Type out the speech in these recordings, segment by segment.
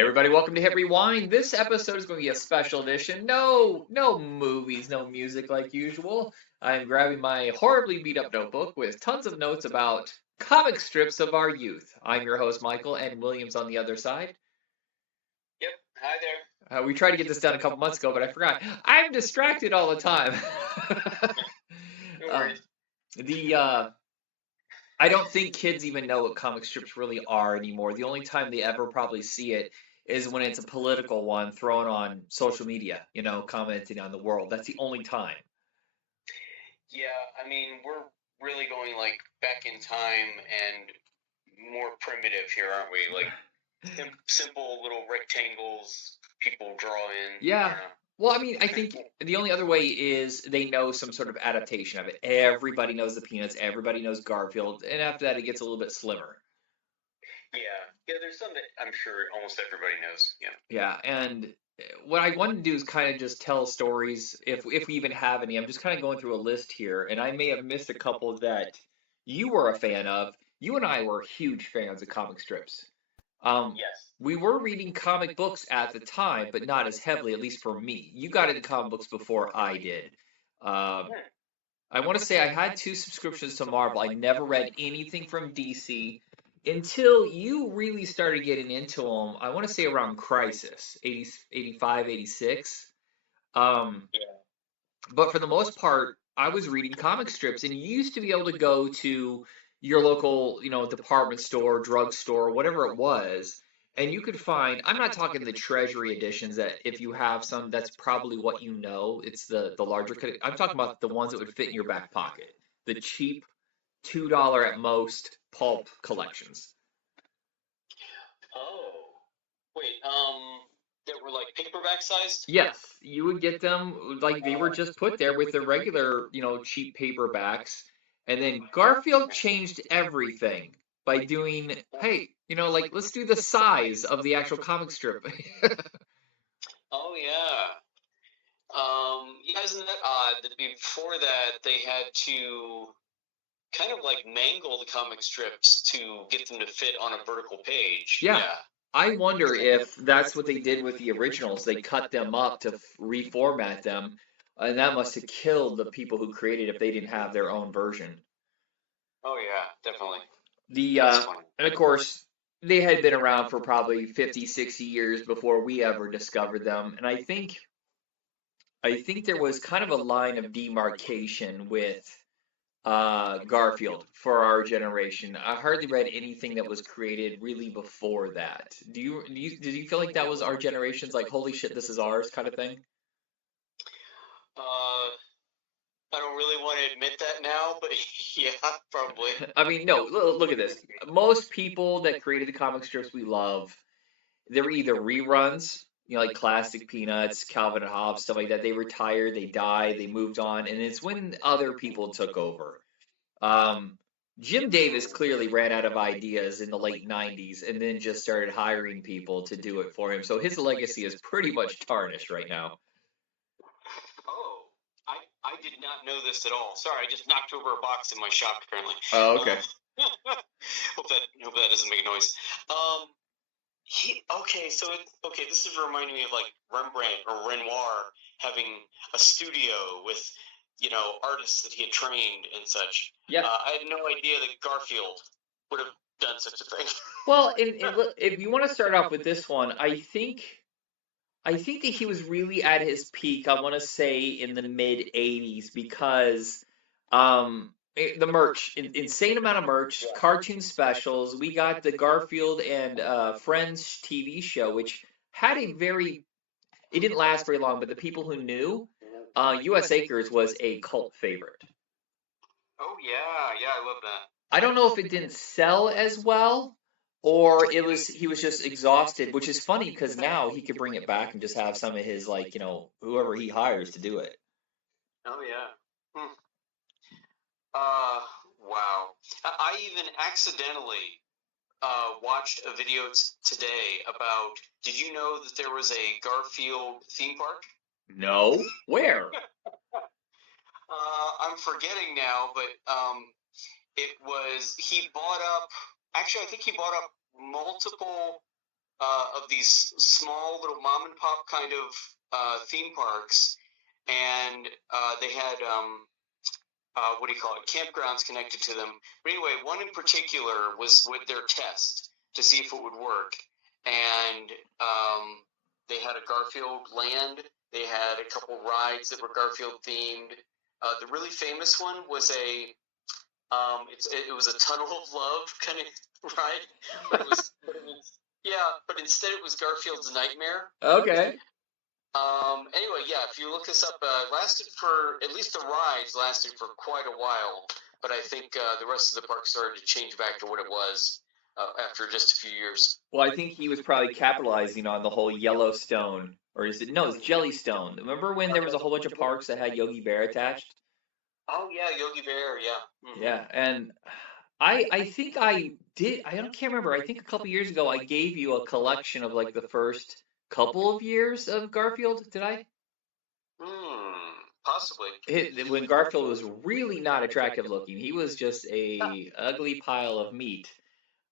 Hey everybody, welcome to Hit Rewind. This episode is going to be a special edition. No movies, no music like usual. I'm grabbing my horribly beat up notebook with tons of notes about comic strips of our youth. I'm your host, Michael, and Williams on the other side. Yep. Hi there. We tried to get this done a couple months ago, but I forgot. I'm distracted all the time. No um, worries. the I don't think kids even know what comic strips really are anymore. The only time they ever probably see it is when it's a political one thrown on social media, commenting on the world. That's the only time. Yeah, I mean, we're really going like back in time and more primitive here, aren't we? Like simple little rectangles people draw in. I Yeah. don't know. Well, I mean, I think the only other way is they know some sort of adaptation of it. Everybody knows the Peanuts, everybody knows Garfield, and after that it gets a little bit slimmer. Yeah, yeah. There's some that I'm sure almost everybody knows. Yeah. Yeah, and what I want to do is kind of just tell stories, if we even have any. I'm just kind of going through a list here, and I may have missed a couple that you were a fan of. You and I were huge fans of comic strips. Um, Yes. we were reading comic books at the time, but not as heavily, at least for me. You got into comic books before I did. Um, Hmm. I want to say I had two subscriptions to Marvel. I never read anything from DC until you really started getting into them. I want to say around Crisis, 80, 85, 86. Um, Yeah. but for the most part, I was reading comic strips, and you used to be able to go to your local, department store, drugstore, whatever it was, and you could find. I'm not talking the Treasury editions that if you have some, that's probably what you know. It's the larger. I'm talking about the ones that would fit in your back pocket, the cheap $2 at most pulp collections. Oh. Wait. That were like paperback sized. Yes, you would get them like they were just put there with the regular, cheap paperbacks. And then Garfield changed everything by doing, hey, like let's do the size of the actual comic strip. Oh yeah. Yeah, isn't that odd that before that they had to kind of like mangle the comic strips to get them to fit on a vertical page. Yeah, Yeah. I wonder if that's what they did with the originals. They cut them up to reformat them, and that must have killed the people who created it if they didn't have their own version. Oh yeah, definitely. The That's funny. and of course they had been around for probably 50, 60 years before we ever discovered them. And I think there was kind of a line of demarcation with Garfield for our generation. I hardly read anything that was created really before that. Did you feel like that was our generation's like holy shit, this is ours kind of thing? Uh, I don't really want to admit that now, but yeah, probably. I mean, no, look at this. Most people that created the comic strips we love, they were either reruns, like classic Peanuts, Calvin and Hobbes, stuff like that. They retired, they died, they moved on, and it's when other people took over. Um, Jim Davis clearly ran out of ideas in the late 90s and then just started hiring people to do it for him. So his legacy is pretty much tarnished right now. Oh, I did not know this at all. Sorry, I just knocked over a box in my shop currently. Oh, okay. Hope that doesn't make a noise. Okay, so okay, this is reminding me of like Rembrandt or Renoir having a studio with artists that he had trained and such. Yeah. I had no idea that Garfield would have done such a thing. Well, if you want to start off with this one, I think that he was really at his peak, I want to say in the mid 80s because the merch, insane amount of merch, cartoon specials. We got the Garfield and Friends TV show, which had it didn't last very long, but the people who knew, U.S. Acres was a cult favorite. Oh yeah, yeah, I love that. I don't know if it didn't sell as well or he was just exhausted, which is funny because now he could bring it back and just have some of his like, whoever he hires to do it. Oh yeah. Hmm. Uh, wow. I even accidentally watched a video today about. Did you know that there was a Garfield theme park? No? Where? I'm forgetting now, but it was he bought up. Actually, I think he bought up multiple of these small little mom and pop kind of theme parks, and they had what do you call it, campgrounds connected to them. But anyway, one in particular was with their test to see if it would work, and they had a Garfield land. They had a couple rides that were Garfield themed. The really famous one was it was a Tunnel of Love kind of ride, but but instead it was Garfield's Nightmare. Okay. Anyway, yeah, if you look this up, lasted for, at least the rides lasted for quite a while, but I think the rest of the park started to change back to what it was after just a few years. Well, I think he was probably capitalizing on the whole Yellowstone, or is it, no, it's Jellystone. Remember when there was a whole bunch of parks that had Yogi Bear attached? Oh yeah, Yogi Bear, yeah. Mm-hmm. Yeah, and I think I did, I can't remember, I think a couple years ago I gave you a collection of like the first couple of years of Garfield, did I? Possibly. When Garfield was really not attractive looking, he was just a ugly pile of meat.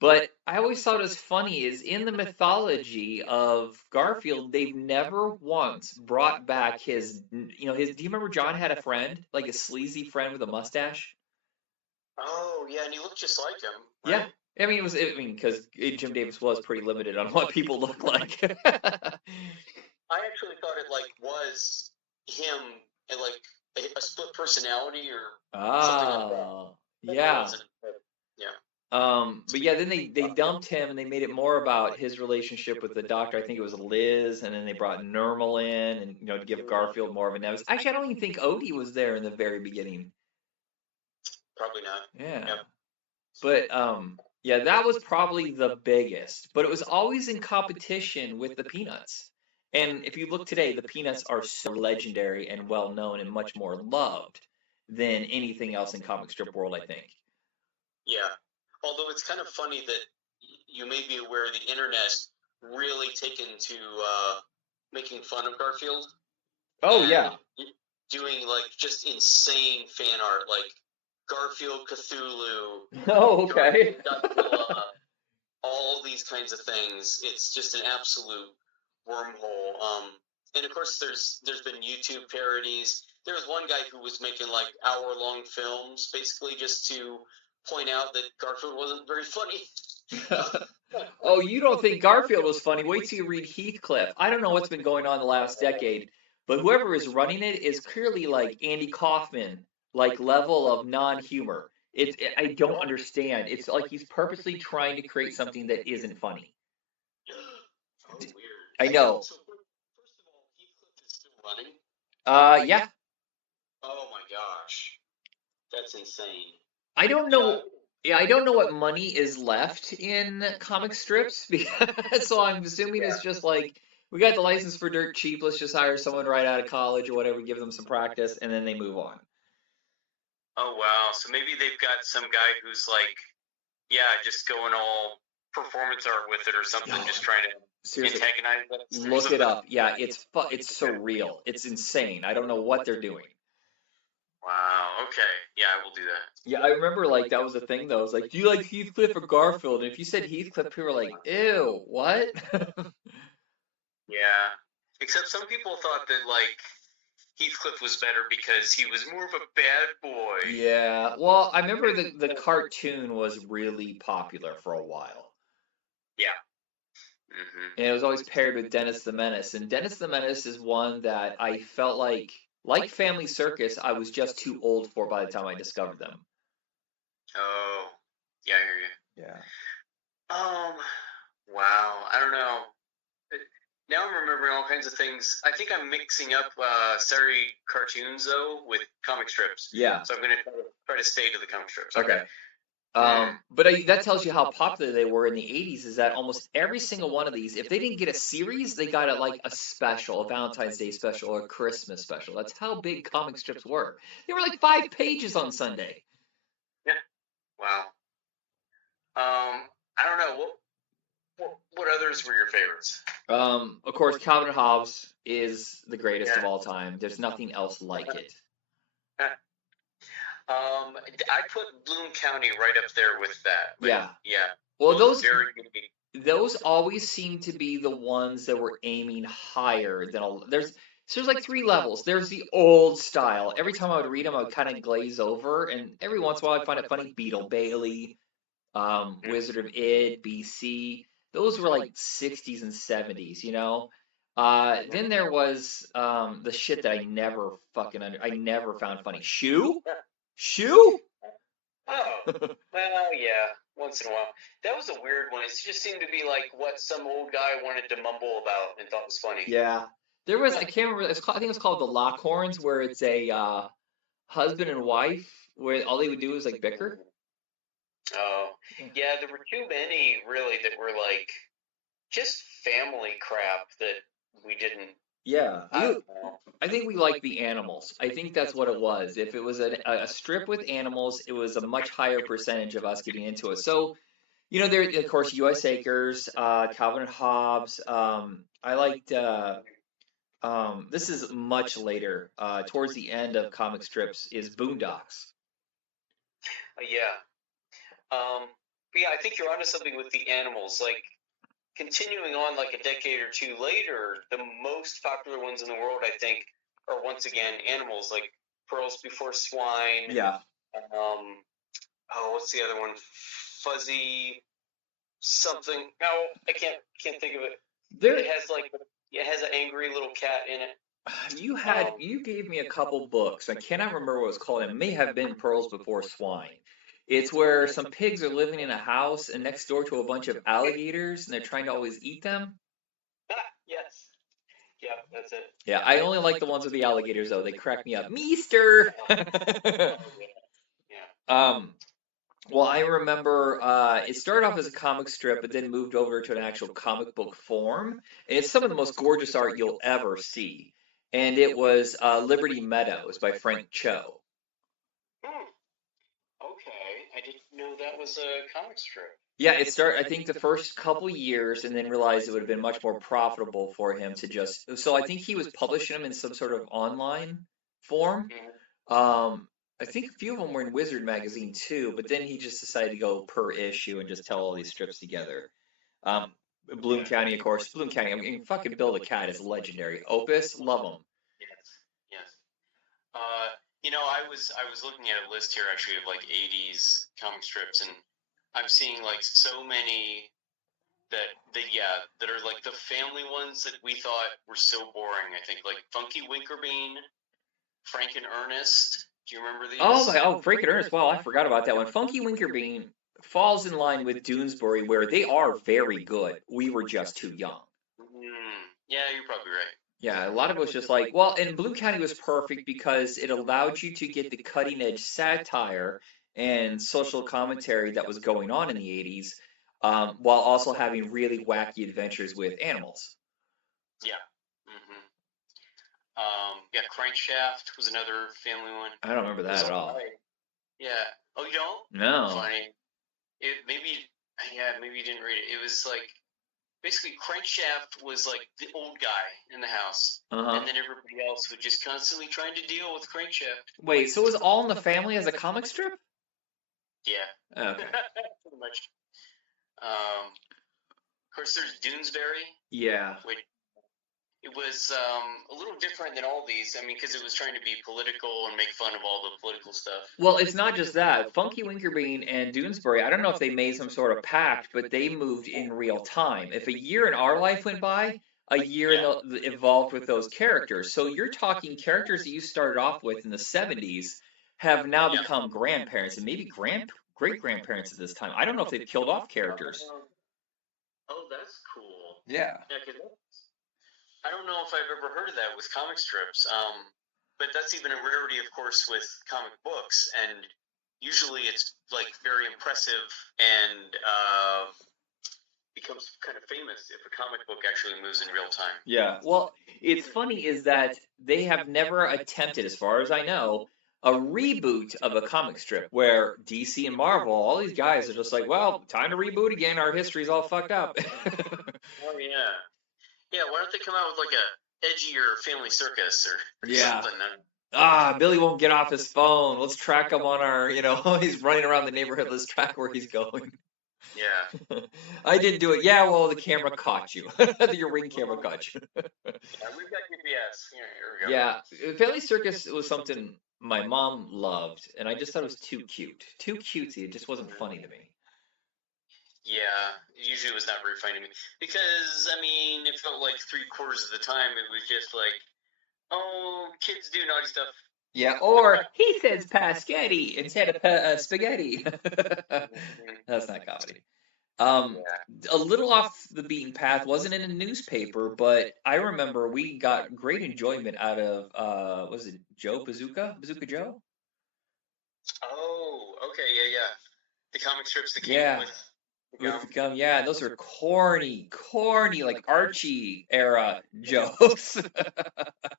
But I always thought it was funny is in the mythology of Garfield, they've never once brought back his, his, do you remember John had a friend, like a sleazy friend with a mustache? Oh, yeah, and he looked just like him. Right? Yeah. Because Jim Davis was pretty limited on what people look like. I actually thought it was him, and a split personality or something like that. Yeah. Yeah. But yeah, then they dumped him and they made it more about his relationship with the doctor. I think it was Liz, and then they brought Nermal in, and to give Garfield more of a nemesis. Actually, I don't even think Odie was there in the very beginning. Probably not. Yeah. Yep. But yeah, that was probably the biggest. But it was always in competition with the Peanuts. And if you look today, the Peanuts are so legendary and well known and much more loved than anything else in comic strip world, I think. Yeah. Although it's kind of funny that you may be aware the internet really taken to making fun of Garfield. Oh, yeah. Doing just insane fan art, like Garfield Cthulhu. Oh, okay. Godzilla, all these kinds of things. It's just an absolute wormhole. And of course, there's been YouTube parodies. There was one guy who was making hour-long films, basically just to point out that Garfield wasn't very funny. Oh, you don't think Garfield was funny? Wait till you read Heathcliff. I don't know what's been going on the last decade, but whoever is running it is clearly like Andy Kaufman, level of non-humor. I don't understand. It's like he's purposely trying to create something that isn't funny. Oh, weird. I know. So, first of all, Heathcliff is still running? Yeah. Oh my gosh. That's insane. I don't know. Yeah, I don't know what money is left in comic strips, so I'm assuming it's just we got the license for dirt cheap. Let's just hire someone right out of college or whatever, give them some practice, and then they move on. Oh wow! So maybe they've got some guy who's just going all performance art with it or something, just trying to antagonize it. Look it up. Yeah, it's surreal. It's insane. I don't know what they're doing. Wow, okay. Yeah, I will do that. Yeah, I remember that was a thing though. It was like, do you like Heathcliff or Garfield? And if you said Heathcliff, people were like, ew, what? Yeah. Except some people thought that Heathcliff was better because he was more of a bad boy. Yeah. Well, I remember the cartoon was really popular for a while. Yeah. Mm-hmm. And it was always paired with Dennis the Menace. And Dennis the Menace is one that I felt like Family Circus, I was just too old for by the time I discovered them. Oh, yeah, I hear you. Yeah. Wow, I don't know. Now I'm remembering all kinds of things. I think I'm mixing up Saturday cartoons though with comic strips. Yeah. So I'm going to try to stay to the comic strips. Okay. But that tells you how popular they were in the 80s, is that almost every single one of these, if they didn't get a series, they got a special, a Valentine's Day special or a Christmas special. That's how big comic strips were. They were 5 pages on Sunday. Yeah. Wow. I don't know. What others were your favorites? Of course, Calvin and Hobbes is the greatest of all time. There's nothing else like it. I put Bloom County right up there with that. Yeah. Yeah. Well, those very unique. those always seem to be the ones that were aiming higher than all. There's like three levels. There's the old style. Every time I would read them, I would kind of glaze over, and every once in a while I'd find it funny. Beetle Bailey, Wizard of Id, BC. Those were like 60s and 70s, you know. Then there was the shit that I never I never found funny. Shoe, shoe. Oh, well, yeah, once in a while. That was a weird one. It just seemed to be like what some old guy wanted to mumble about and thought was funny. Yeah, there was. I can't remember. I think it's called the Lockhorns, where it's a husband and wife, where all they would do is like bicker. Oh, yeah, there were too many really that were like just family crap that we didn't. Yeah, I don't know. I think we like the animals. I think that's what it was. If it was a strip with animals, it was a much higher percentage of us getting into it. So, you know, there of course U.S. Acres, Calvin and Hobbes. I liked. This is much later. Towards the end of comic strips is Boondocks. Yeah. But yeah, I think you're onto something with the animals. Like continuing on like a decade or two later, the most popular ones in the world, I think, are once again animals, like Pearls Before Swine. Yeah. Oh, what's the other one? Fuzzy something. No, I can't think of it. It has an angry little cat in it. You gave me a couple books. I cannot remember what it was called. It may have been Pearls Before Swine. It's where some pigs are living in a house and next door to a bunch of alligators, and they're trying to always eat them. Yes. Yeah, that's it. Yeah, I only like the ones with the alligators though. They crack me up. Meester. Yeah. Well, I remember it started off as a comic strip, but then moved over to an actual comic book form. And it's some of the most gorgeous art you'll ever see. And it was Liberty Meadows by Frank Cho. Okay, I didn't know that was a comic strip. Yeah, it started, I think, the first couple years, and then realized it would have been much more profitable for him to just. So I think he was publishing them in some sort of online form. I think a few of them were in Wizard magazine too, but then he just decided to go per issue and just tell all these strips together. Bloom County, of course. Bloom County. I mean, fucking Bill the Cat is legendary. Opus, love him. Yes. You know, I was looking at a list here actually of like 80s comic strips, and I'm seeing like so many that are like the family ones that we thought were so boring. I think like Funky Winkerbean, Frank and Ernest. Do you remember these? Oh, Frank and Ernest. Wow, I forgot about that one. Funky Winkerbean falls in line with Doonesbury, where they are very good. We were just too young. Yeah, you're probably right. Yeah, a lot of it was just like, well, and Bloom County was perfect because it allowed you to get the cutting edge satire and social commentary that was going on in the 80s, while also having really wacky adventures with animals. Yeah. Yeah, Crankshaft was another family one. I don't remember that at all. Yeah. Oh, you don't? No. Funny. Maybe you didn't read it. It was like basically Crankshaft was like the old guy in the house, and then everybody else would just constantly trying to deal with Crankshaft. Wait, so it was All in the Family as a comic strip? Yeah. Okay. Pretty much. Of course, there's Doonesbury. Yeah. Which it was a little different than all these. I mean, because it was trying to be political and make fun of all the political stuff. Well, it's not just that. Funky Winkerbean and Doonesbury, I don't know if they made some sort of pact, but they moved in real time. If a year in our life went by, a year evolved with those characters. So you're talking characters that you started off with in the 70s have now become grandparents and maybe great-grandparents at this time. I don't know if they've killed off characters. Oh, that's cool. Yeah. Yeah, because I don't know if I've ever heard of that with comic strips. But that's even a rarity, of course, with comic books. And usually it's like very impressive and becomes kind of famous if a comic book actually moves in real time. Yeah. Well, it's funny is that they have never attempted, as far as I know, a reboot of a comic strip where DC and Marvel, all these guys are just like, well, time to reboot again. Our history's all fucked up. Oh, yeah. Yeah, why don't they come out with like a edgier Family Circus or something? Billy won't get off his phone. Let's track him on our, he's running around the neighborhood. Let's track where he's going. Yeah. I didn't do it. Yeah, well, the camera caught you. Your ring camera caught you. Yeah, we've got GPS. Here we go. Yeah, Family Circus was something my mom loved, and I just thought it was too cute. Too cutesy. It just wasn't funny to me. Yeah, it usually was not very funny to me because I mean, it felt like 3/4 of the time it was just like, oh, kids do naughty stuff. Yeah, or he says Paschetti instead of spaghetti. That's not comedy. Um, Yeah. a little off the beaten path, wasn't in a newspaper, but I remember we got great enjoyment out of was it Joe Bazooka? Bazooka Joe? Oh, okay, yeah, yeah. The comic strips that came Yeah, with the with gum. the gum. Yeah, those are corny, like Archie era jokes.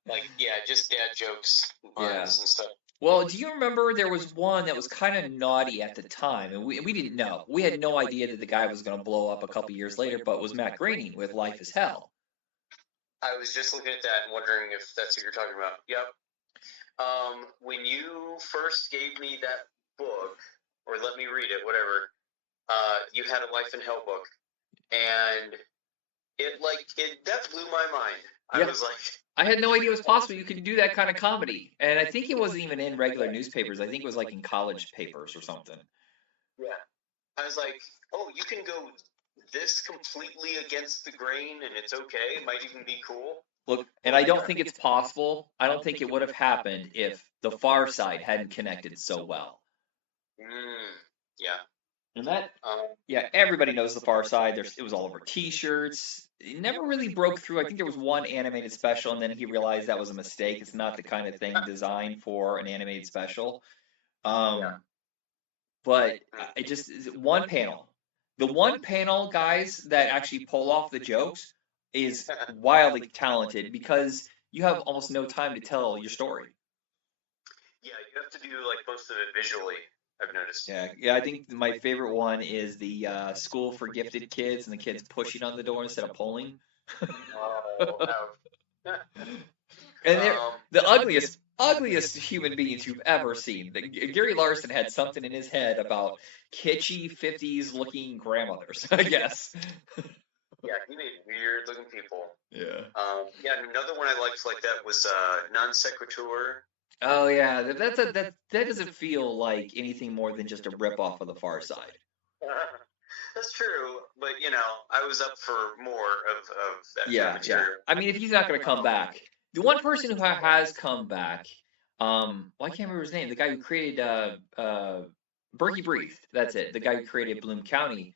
Like, yeah, just dad jokes, Yeah. puns and stuff. Well, do you remember there was one that was kind of naughty at the time, and we didn't know. We had no idea that the guy was going to blow up a couple years later, but it was Matt Groening with Life is Hell. I was just looking at that and wondering if that's what you're talking about. Yep. When you first gave me that book, or let me read it, whatever, you had a Life in Hell book, and that blew my mind. I Yeah. was like, I had no idea it was possible you could do that kind of comedy. And I think it wasn't even in regular newspapers. I think it was like in college papers or something. yeah. I was like, oh, you can go this completely against the grain, and it's okay. It might even be cool. Look, and I don't think it's possible. I don't think it would have happened if The Far Side hadn't connected so well. Yeah. And that, Um, yeah, everybody knows The Far Side. It was all over T-shirts. It never really broke through. I think there was one animated special, and then he realized that was a mistake. It's not the kind of thing designed for an animated special. But it just one panel. The one panel guys that actually pull off the jokes is wildly talented because you have almost no time to tell your story. yeah, you have to do like most of it visually. I've noticed. Yeah. I think my favorite one is the school for gifted kids and the kids pushing on the door instead of pulling. Oh, ouch. And they're the ugliest human beings you've ever seen. Gary Larson had something in his head about kitschy 50s looking grandmothers, I guess. Yeah, he made weird looking people. Yeah. Yeah, another one I liked like that was Non Sequitur. Oh yeah, that doesn't feel like anything more than just a rip off of The Far Side. That's true, but you know, I was up for more of that kind of Yeah. material. I mean, if he's not going to come back, the one person who has come back, well, I can't remember his name. The guy who created Berkey Breathed. That's it. The guy who created Bloom County.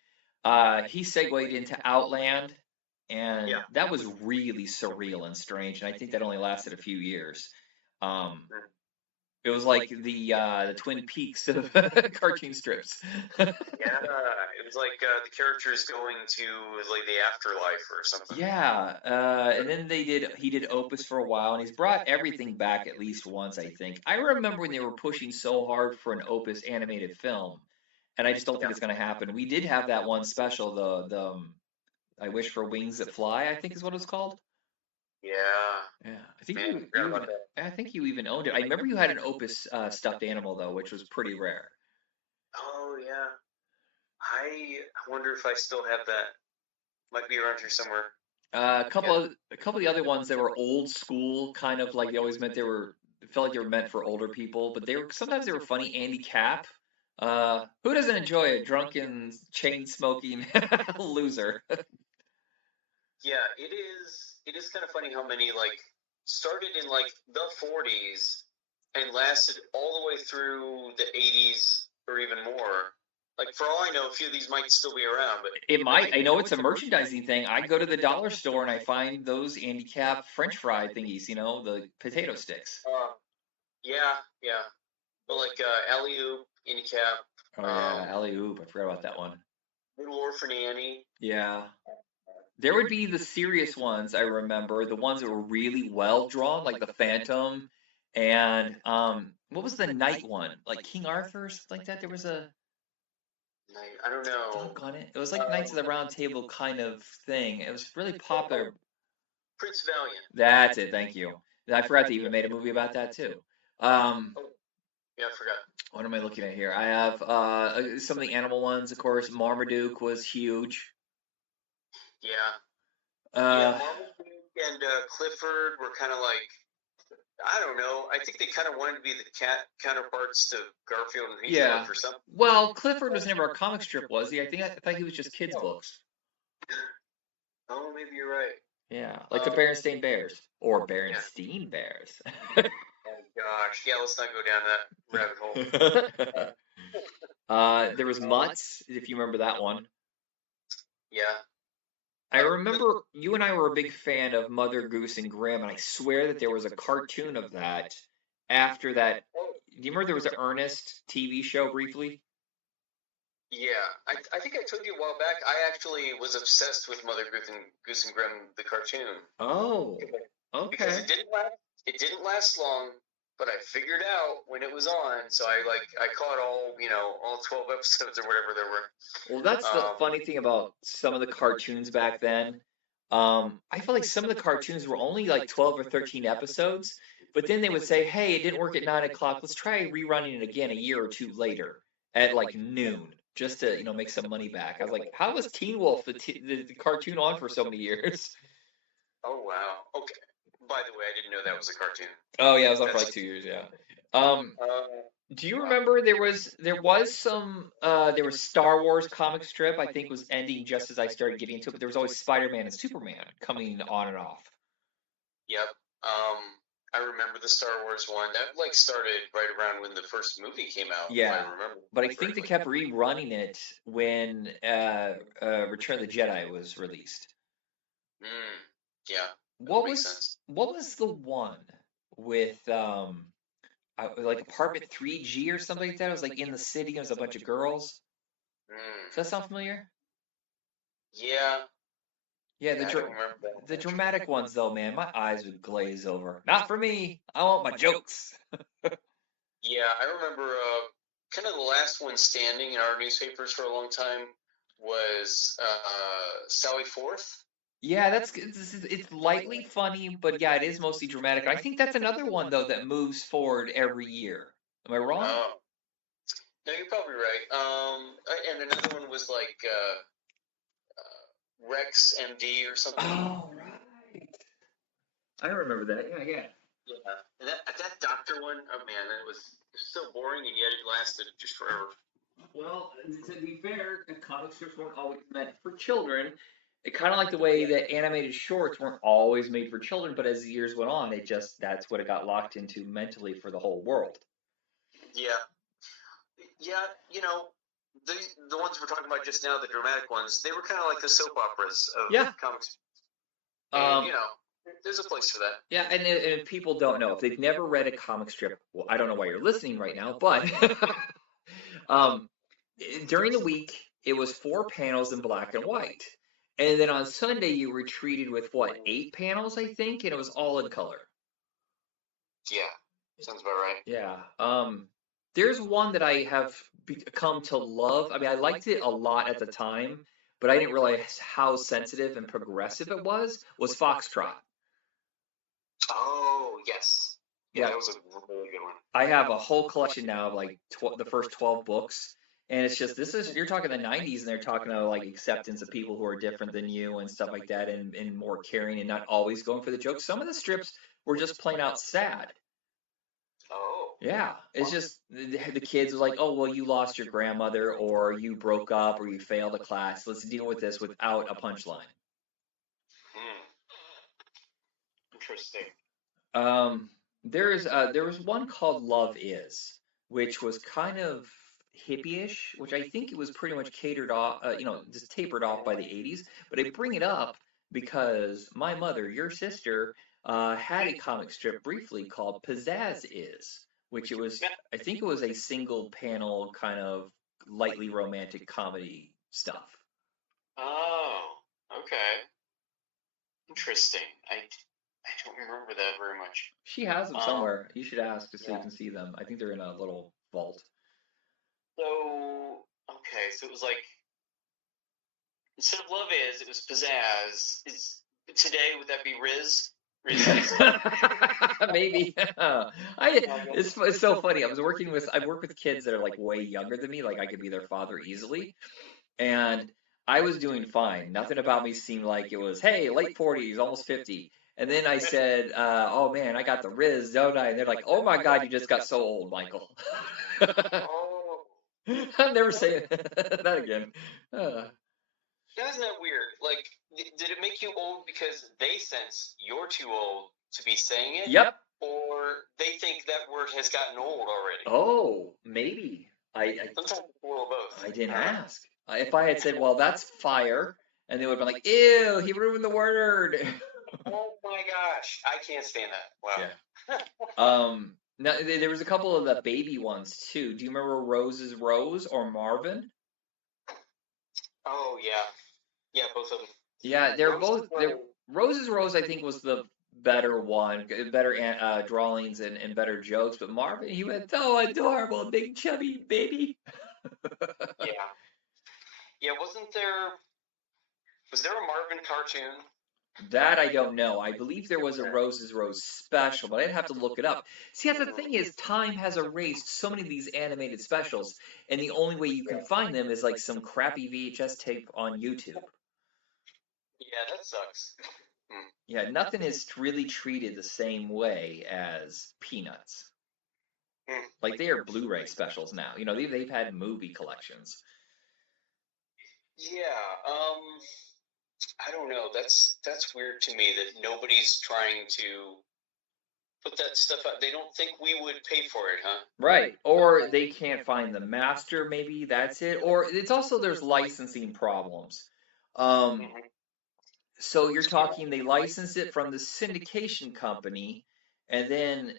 He segued into Outland, and Yeah. that was really surreal and strange. And I think that only lasted a few years. It was like the Twin Peaks of cartoon strips. Yeah, it was like the characters going to like the afterlife or something. Yeah, and then he did Opus for a while, and he's brought everything back at least once, I think. I remember when they were pushing so hard for an Opus animated film, and I just don't think it's going to happen. We did have that one special, the I Wish for Wings That Fly, I think is what it's called. Yeah. Yeah, I think Man, forgot about that. I think you even owned it. I remember you had an Opus stuffed animal though, which was pretty rare. Oh yeah. I wonder if I still have that. Might be around here somewhere. A couple of the other ones that were old school, kind of like they always meant it felt like they were meant for older people, but sometimes they were funny. Andy Capp, who doesn't enjoy a drunken, chain smoking loser? Yeah, it is. It is kind of funny how many like started in like the 40s and lasted all the way through the 80s or even more. Like for all I know, a few of these might still be around, but It might. I know it's a merchandising thing. I go to the dollar store and I find those Andy Capp French fry thingies, the potato sticks. yeah, yeah. But like Alley Oop, Indie Cap, Oh yeah, Alley Oop. I forgot about that one. Little Orphan Annie. Yeah. There would be the serious ones I remember, the ones that were really well drawn, like the Phantom, and what was the Knight one? Like King Arthur, something like that. There was a I don't know. doggone it. It was like Knights of the Round Table kind of thing. It was really popular. Prince Valiant. That's it. Thank you. I forgot they even made a movie about that too. Yeah, I forgot. What am I looking at here? I have some of the animal ones, of course. Marmaduke was huge. Yeah, yeah. Uh, Marmaduke and Clifford were kind of like, I don't know. I think they kind of wanted to be the cat counterparts to Garfield and yeah. Heathcliff or something. Well, Clifford was never a comic strip, was he? I thought he was just kids' books. Oh, maybe you're right. Yeah, like the Berenstain Bears or Yeah. Berenstein Bears. Oh gosh. Yeah, let's not go down that rabbit hole. There was Mutts, if you remember that one. Yeah. I remember you and I were a big fan of Mother Goose and Grimm, and I swear that there was a cartoon of that after that. Do you remember there was an Ernest TV show briefly? Yeah, I think I told you a while back. I actually was obsessed with Mother Goose and Grimm the cartoon. Oh, Because okay. it didn't last long, but I figured out when it was on, so I caught all 12 episodes or whatever there were. Well, that's the funny thing about some of the cartoons back then. I feel like some of the cartoons were only like 12 or 13 episodes, but then they would say, "Hey, it didn't work at 9 o'clock. Let's try rerunning it again a year or two later at like noon, just to make some money back." I was like, "How was Teen Wolf the cartoon on for so many years?" Oh wow. Okay. By the way, I didn't know that was a cartoon. Oh yeah, it was on for like 2 years. Yeah. Um, Uh, do you wow. remember there was some there was Star Wars comic strip I think was ending just as I started getting into it, but there was always Spider-Man and Superman coming on and off. Yep. I remember the Star Wars one. That like started right around when the first movie came out, if I Yeah, remember but I think they correctly. kept rerunning it when Return of the Jedi was released. Mm, yeah, that What makes was sense. what was the one with like Apartment 3G or something like that? It was like in the city. It was a bunch of girls. Does that Mm, sound familiar? yeah, Yeah, yeah, I don't remember that the much. dramatic ones though, man, my eyes would glaze over. Not for me. I want my jokes. Yeah, I remember kind of the last one standing in our newspapers for a long time was Sally Forth. Yeah, it's lightly funny, but yeah, it is mostly dramatic. I think that's another one though that moves forward every year. Am I wrong? Oh, no, you're probably right. And another one was like Rex MD or something. Oh, right. I remember that. Yeah, yeah. Yeah, and that doctor one, oh man, it was so boring, and yet it lasted just forever. Well, to be fair, comic strips weren't always meant for children. It kind of like the way that animated shorts weren't always made for children, but as the years went on, that's what it got locked into mentally for the whole world. Yeah, yeah, the the ones we're talking about just now, the dramatic ones, they were kind of like the soap operas of Yeah. comics, and Um, there's a place for that. yeah, and if people don't know, if they've never read a comic strip, well, I don't know why you're listening right now, but um, during the week, it was 4 panels in black and white. And then on Sunday, you were treated with what, 8 panels, I think, and it was all in color. Yeah, sounds about right. Yeah. There's one that I have come to love. I mean, I liked it a lot at the time, but I didn't realize how sensitive and progressive it was Foxtrot. Oh yes, yeah, Yeah, that was a really good one. I have a whole collection now of like the first 12 books. And it's just, you're talking the 90s and they're talking about like acceptance of people who are different than you and stuff like that and more caring and not always going for the jokes. Some of the strips were just plain out sad. Oh, Yeah, it's just the kids was like, oh, well, you lost your grandmother or you broke up or you failed a class. Let's deal with this without a punchline. hmm, interesting. Um, there was one called Love Is, which was kind of hippie-ish, which I think it was pretty much catered off, just tapered off by the 80s. But I bring it up because my mother, your sister, had a comic strip briefly called Pizzazz Is, which I think it was a single panel kind of lightly romantic comedy stuff. Oh, okay, interesting. I don't remember that very much. She has them Um, somewhere. You should ask just so you yeah. can see them. I think they're in a little vault. So okay, so it was like instead of Love Is, it was Pizzazz. Is today would that be Riz? Riz is? Maybe. It's so funny. I work with kids that are like way younger than me, like I could be their father easily. And I was doing fine. Nothing about me seemed like it was, hey, late 40s, almost 50. And then I said, oh man, I got the Riz, don't I? And they're like, oh my God, you just got so old, Michael. Oh, I'm never saying that again. Uh, isn't that weird? Like, did it make you old because they sense you're too old to be saying it, yep. or they think that word has gotten old already? Oh, maybe. Sometimes it's a little of both. I didn't ask. If I had said, well, that's fire, and they would have been like, ew, he ruined the word. Oh my gosh, I can't stand that. Wow. Yeah. Now there was a couple of the baby ones too. Do you remember Rose's Rose or Marvin? Oh yeah, yeah, both of them. Yeah, Rose's Rose, I think, was the better one, better drawings and better jokes. But Marvin, he went, oh, adorable, big chubby baby. Yeah, yeah. Was there a Marvin cartoon? That I don't know. I believe there was a Rose's Rose special, but I'd have to look it up. See, that's the thing is, time has erased so many of these animated specials, and the only way you can find them is like some crappy VHS tape on YouTube. Yeah, that sucks. Yeah, nothing is really treated the same way as Peanuts. Like they are Blu-ray specials now. You know, they've had movie collections. Yeah, I don't know. That's weird to me that nobody's trying to put that stuff out. They don't think we would pay for it, huh? Right. Or they can't find the master, maybe that's it. Or it's also there's licensing problems. So you're talking they license it from the syndication company, and then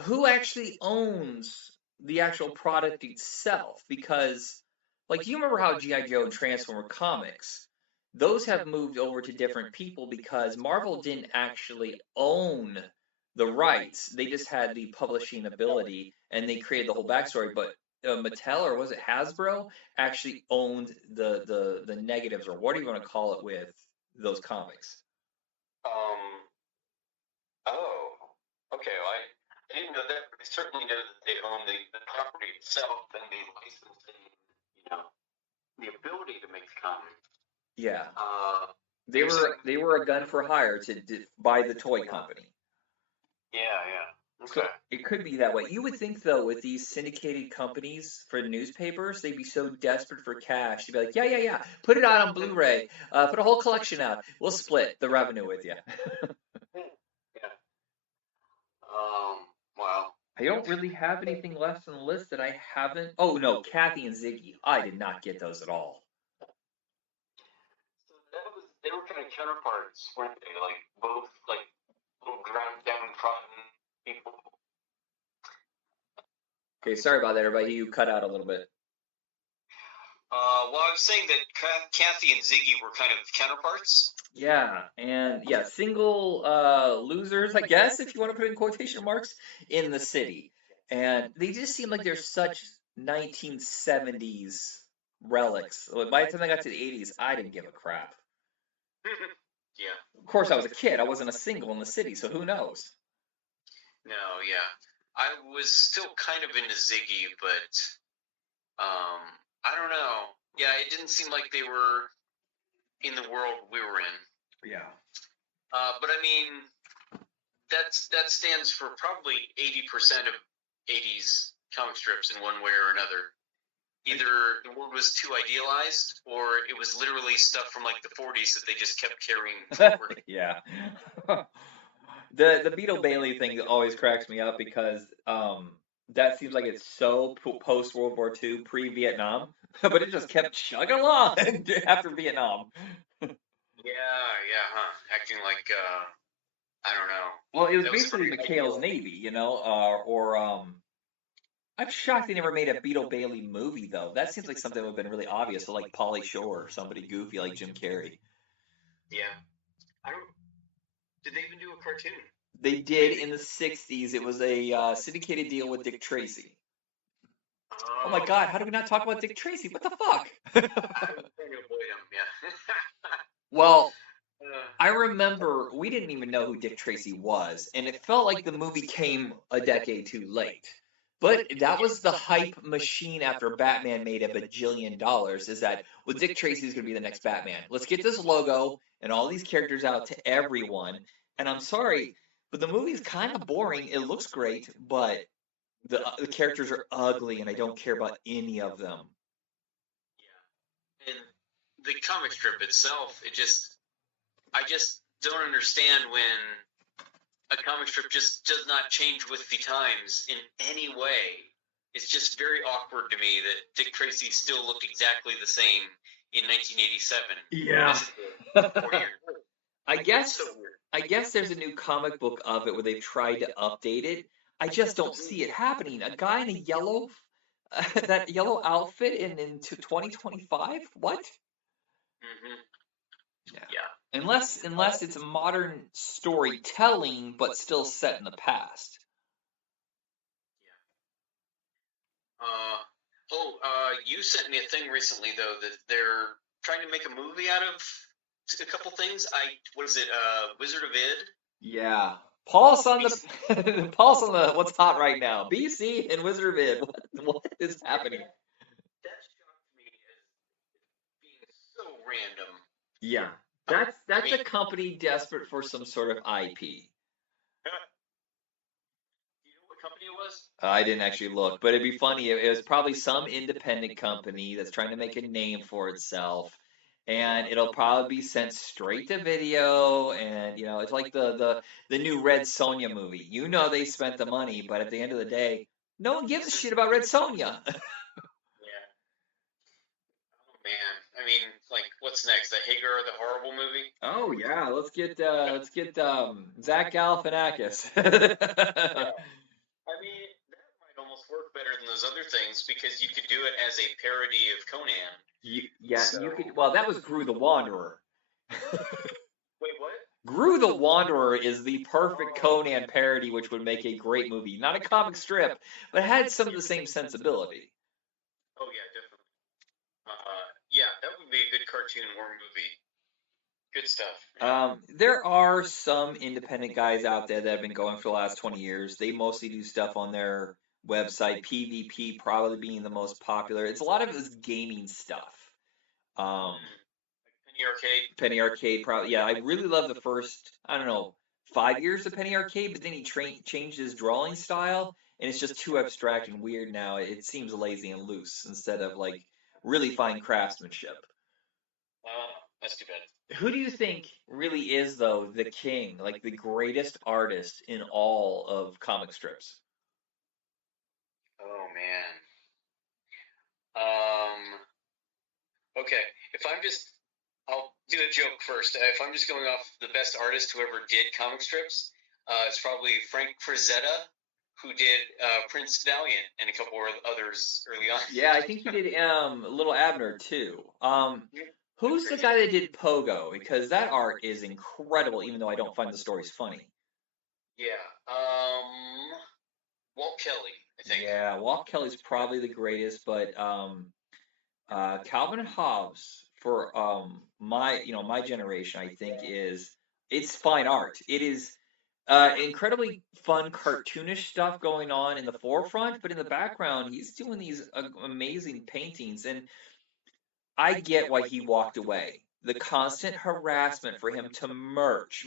who actually owns the actual product itself? Because, like, you remember how G.I. Joe and Transformer comics, those have moved over to different people because Marvel didn't actually own the rights. They just had the publishing ability, and they created the whole backstory. But Mattel, or was it Hasbro, actually owned the negatives, or what do you want to call it, with those comics. Oh, okay. Well, I didn't know that, but I certainly know that they own the property itself and the licensing, the ability to make the comic. Yeah. They were a gun for hire to buy the toy company. Yeah, yeah. Okay. So it could be that way. You would think, though, with these syndicated companies for newspapers, they'd be so desperate for cash. They'd be like, yeah, put it out on Blu-ray, put a whole collection out. We'll split the revenue with you. Yeah. Wow. I don't really have anything left on the list that I haven't. Oh no, Kathy and Ziggy. I did not get those at all. So they were kind of counterparts, weren't they? Like both like little downtrodden people. Okay, sorry about that, everybody. You cut out a little bit. Well, I was saying that Kathy and Ziggy were kind of counterparts. Yeah, and yeah, single losers, I guess, if you want to put it in quotation marks, in the city. And they just seem like they're such 1970s relics. By the time I got to the 80s, I didn't give a crap. Yeah. Of course, I was a kid. I wasn't a single in the city, so who knows? No, yeah. I was still kind of into Ziggy, but I don't know. Yeah, it didn't seem like they were in the world we were in. Yeah. But I mean, that stands for probably 80% of 80s comic strips in one way or another. Either the world was too idealized, or it was literally stuff from like the 40s that they just kept carrying forward. Yeah. The Beetle Bailey thing always cracks me up because that seems like it's so post World War II, pre-Vietnam, but it just kept chugging along after Vietnam. Yeah, huh? Acting like I don't know. Well, it was basically McHale's Navy, or I'm shocked they never made a Beetle Bailey movie though. That seems like something that would have been really obvious, so like Pauly Shore or somebody goofy like Jim Carrey. Yeah, Did they even do a cartoon? They did in the 60s. It was a syndicated deal with Dick Tracy. Oh my God, how do we not talk about Dick Tracy? What the fuck? I was trying to avoid him, yeah. Well, I remember we didn't even know who Dick Tracy was, and it felt like the movie came a decade too late. But that was the hype machine after Batman made a bajillion dollars, is that, well, Dick Tracy's going to be the next Batman. Let's get this logo and all these characters out to everyone. And I'm sorry, but the movie's kind of boring. It looks great, but the characters are ugly, and I don't care about any of them. And the comic strip itself, I just don't understand when a comic strip just does not change with the times in any way. It's just very awkward to me that Dick Tracy still looked exactly the same in 1987. Yeah. as he did 4 years later. I guess It's so weird. I guess there's a new comic book of it where they've tried to update it. I just don't see it happening. A guy in a yellow that yellow outfit into 2025? What? Mm-hmm. Yeah. Yeah. Unless it's modern storytelling but still set in the past. You sent me a thing recently though that they're trying to make a movie out of a couple things. What is it? Wizard of Id. Yeah. Paul's on the Paul's on the what's hot right now. BC and Wizard of Id. What is happening? That shocked me as being so random. Yeah. That's a company desperate for some sort of IP. Do you know what company it was? I didn't actually look, but it'd be funny. It was probably some independent company that's trying to make a name for itself, and it'll probably be sent straight to video. And it's like the new Red Sonja movie. They spent the money, but at the end of the day, no one gives a shit about Red Sonja. Yeah. Oh man. I mean, like, what's next? The Hagar the Horrible movie? Oh yeah, let's get Zach Galifianakis. Yeah. I mean, that might almost work better than those other things because you could do it as a parody of Conan. You could. Well, that was Gru the Wanderer. Wait, what? Gru the Wanderer is the perfect Conan parody, which would make a great movie. Not a comic strip, but had some of the same sensibility. Oh yeah, definitely. Yeah, that would be a good cartoon horror movie. Good stuff. There are some independent guys out there that have been going for the last 20 years. They mostly do stuff on their website, PvP probably being the most popular. It's a lot of this gaming stuff. Penny Arcade. Penny Arcade, probably. Yeah, I really love the first, I don't know, 5 years of Penny Arcade, but then he changed his drawing style, and it's just too abstract and weird now. It seems lazy and loose instead of like really fine craftsmanship. That's too bad. Who do you think really is, though, the king, like the greatest artist in all of comic strips? Oh man. Okay. I'll do a joke first. If I'm just going off the best artist who ever did comic strips, it's probably Frank Frazetta, who did Prince Valiant and a couple of others early on. Yeah, I think he did Little Abner too. Who's the guy that did Pogo? Because that art is incredible, even though I don't find the stories funny. Yeah. Walt Kelly, I think. Yeah, Walt Kelly's probably the greatest, but Calvin Hobbes for my generation, I think it's fine art. It is incredibly fun cartoonish stuff going on in the forefront, but in the background, he's doing these amazing paintings, and I get why he walked away. The constant harassment for him to merch,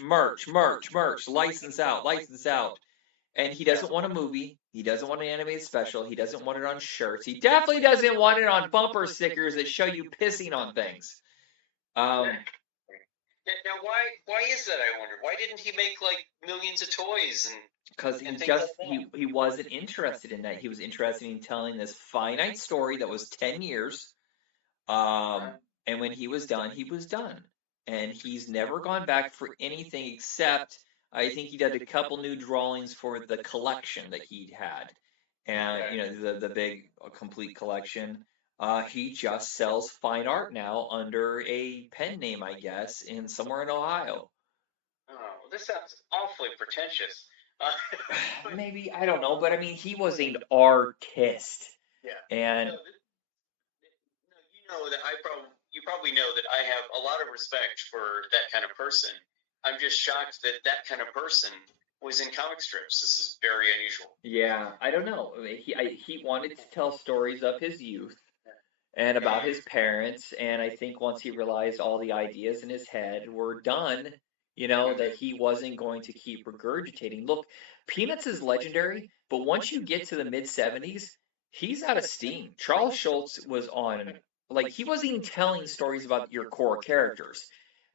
license out. And he doesn't want a movie. He doesn't want an animated special. He doesn't want it on shirts. He definitely doesn't want it on bumper stickers that show you pissing on things. Now, why is that? I wonder. Why didn't he make like millions of toys and? Because he wasn't interested in that. He was interested in telling this finite story that was 10 years. And when he was done, he was done. And he's never gone back for anything except I think he did a couple new drawings for the collection that he had. And the big complete collection. He just sells fine art now under a pen name, I guess, somewhere in Ohio. Oh, this sounds awfully pretentious. Maybe, I don't know, but I mean, he was an artist. Yeah. And you know that you probably know that I have a lot of respect for that kind of person, I'm just shocked that that kind of person was in comic strips. This is very unusual. Yeah, I don't know. I mean, he wanted to tell stories of his youth and about his parents, and I think once he realized all the ideas in his head were done, that he wasn't going to keep regurgitating. Look, Peanuts is legendary, but once you get to the mid 70s, he's out of steam. Charles Schultz was on, like, he wasn't even telling stories about your core characters.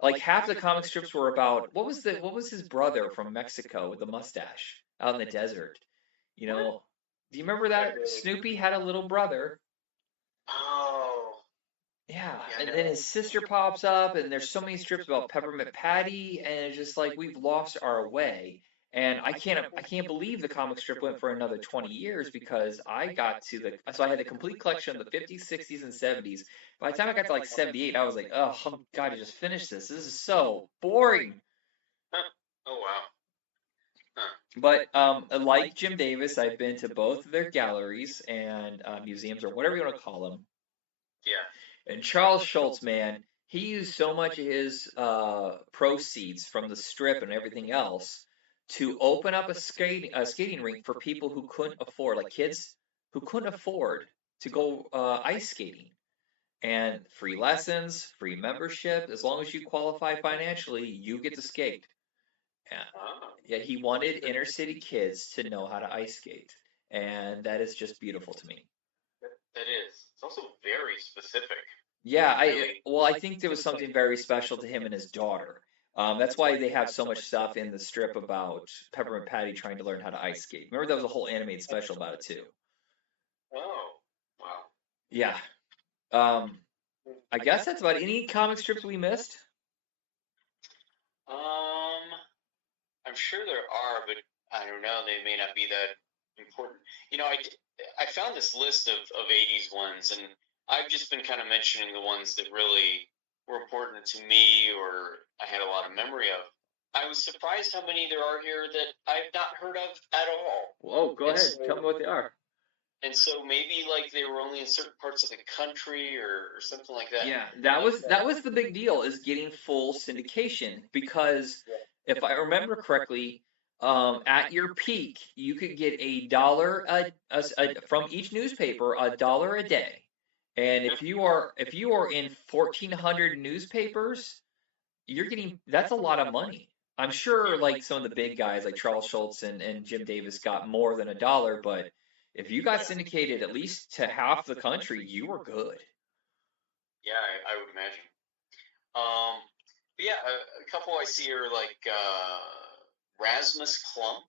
Like half the comic strips were about what was his brother from Mexico with the mustache out in the desert? You know, do you remember that Snoopy had a little brother? Oh, Yeah, yeah, and no. then his sister pops up, and there's so many strips about Peppermint Patty, and it's just like we've lost our way. And I can't believe the comic strip went for another 20 years because I got to so I had the complete collection of the 50s, 60s, and 70s. By the time I got to like 78, I was like, oh, I'm gotta just finish this. This is so boring. Huh. Oh wow. Huh. But like Jim Davis, I've been to both of their galleries and museums or whatever you want to call them. Yeah. And Charles Schultz, man, he used so much of his proceeds from the strip and everything else to open up a skating rink for people who couldn't afford, like kids who couldn't afford to go ice skating. And free lessons, free membership, as long as you qualify financially, you get to skate. Yeah, Oh. yeah, he wanted inner city kids to know how to ice skate, and that is just beautiful to me. That is. It's also very specific. Yeah, Really. I think there was something very special to him and his daughter. That's why they have so much stuff in the strip about Peppermint Patty trying to learn how to ice skate. Remember, there was a whole animated special about it too. Oh. Wow. Yeah. Um, I guess that's about any comic strips we missed. Um, I'm sure there are, but I don't know. They may not be that important. I found this list of 80s ones, and I've just been kind of mentioning the ones that really were important to me or I had a lot of memory of. I was surprised how many there are here that I've not heard of at all. Whoa, go And ahead, tell me so, what they are. and so maybe like they were only in certain parts of the country or something like that. Yeah, that was the big deal is getting full syndication because if I remember correctly, at your peak you could get from each newspaper $1 a day, and if you are in 1,400 newspapers, you're getting that's a lot of money. I'm sure like some of the big guys like Charles Schultz and Jim Davis got more than $1, but if you got syndicated at least to half the country, you were good. Yeah, I would imagine. Um, but yeah, a couple I see are like Rasmus Klump.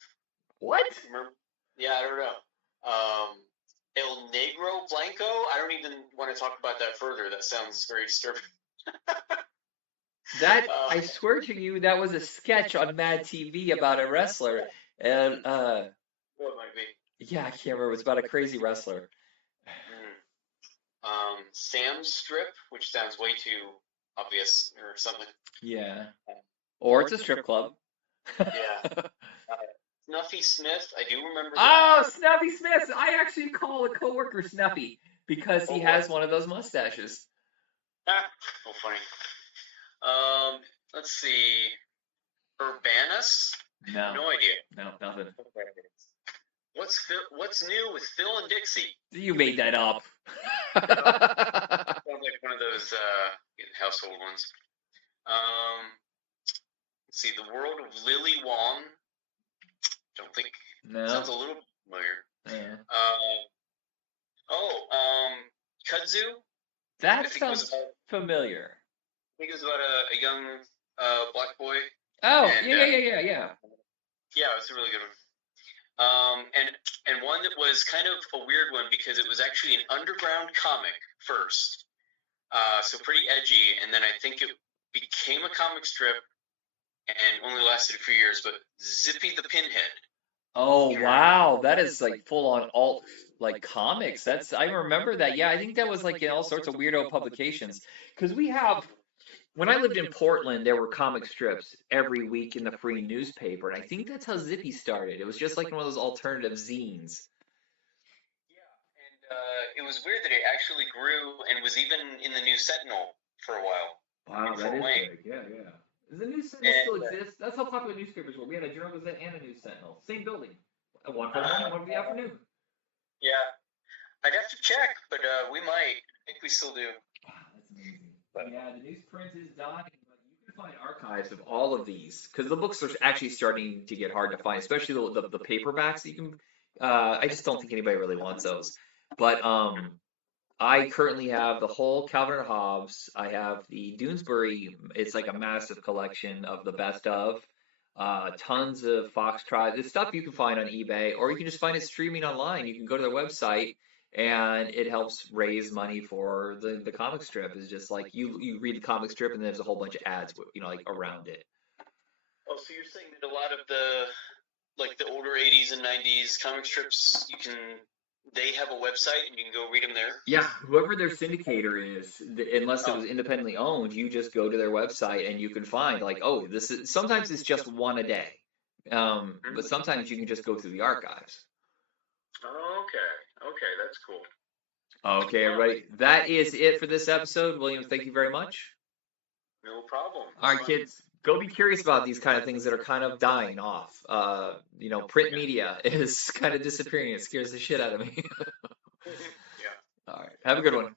What? Remember? Yeah, I don't know. El Negro Blanco. I don't even want to talk about that further. That sounds very disturbing. That I swear to you, that was a sketch on Mad TV about a wrestler, and What might be? yeah, I can't remember. It's about a crazy wrestler. Sam's Strip, which sounds way too obvious or something. Yeah, or it's a strip club. Yeah. Snuffy Smith. I do remember Oh, that. Snuffy Smith! I actually call a coworker Snuffy because he has one of those mustaches. Oh, funny. Let's see. Urbanus? No, No idea. no, nothing. What's new with Phil and Dixie? You made that up. Sounds like one of those household ones. Let's see. The World of Lily Wong. Don't think. No. Sounds a little familiar. Yeah. Kudzu. That sounds familiar. I think it was about a young black boy. Oh, And, yeah. Yeah, it was a really good one. And one that was kind of a weird one because it was actually an underground comic first, so pretty edgy, and then I think it became a comic strip and only lasted a few years. But Zippy the Pinhead. Oh wow, that is like full on alt like comics. I remember that. Yeah, I think that was like in all sorts of weirdo publications. Because when I lived in Portland, there were comic strips every week in the free newspaper, and I think that's how Zippy started. It was just like one of those alternative zines. Yeah, and it was weird that it actually grew and was even in the New Sentinel for a while. Wow, that is big. Yeah. The News Sentinel And still exists. That's how popular newspapers were. We had a Journal Gazette and a News Sentinel. Same building. One for the morning, one for the afternoon. yeah, I'd have to check, but we might. I think we still do. Wow, that's amazing. But yeah, the newsprint is dying, but you can find archives of all of these because the books are actually starting to get hard to find, especially the paperbacks that you can. I just don't think anybody really wants those. But I currently have the whole Calvin and Hobbes. I have the Doonesbury. It's like a massive collection of the best of. Tons of Foxtrot. It's stuff you can find on eBay, or you can just find it streaming online. You can go to their website, and it helps raise money for the comic strip. It's just like you read the comic strip, and there's a whole bunch of ads, like around it. Oh, so you're saying that a lot of the older 80s and 90s comic strips, they have a website and you can go read them there? Yeah, whoever their syndicator is, unless it was independently owned, you just go to their website and you can find like, oh, this is sometimes it's just one a day, but sometimes you can just go through the archives. Oh, okay, that's cool. Okay, everybody, that is it for this episode. William, thank you very much. No problem. All right, kids, go be curious about these kind of things that are kind of dying off. Print media is kind of disappearing. It scares the shit out of me. Yeah. All right, have a good one.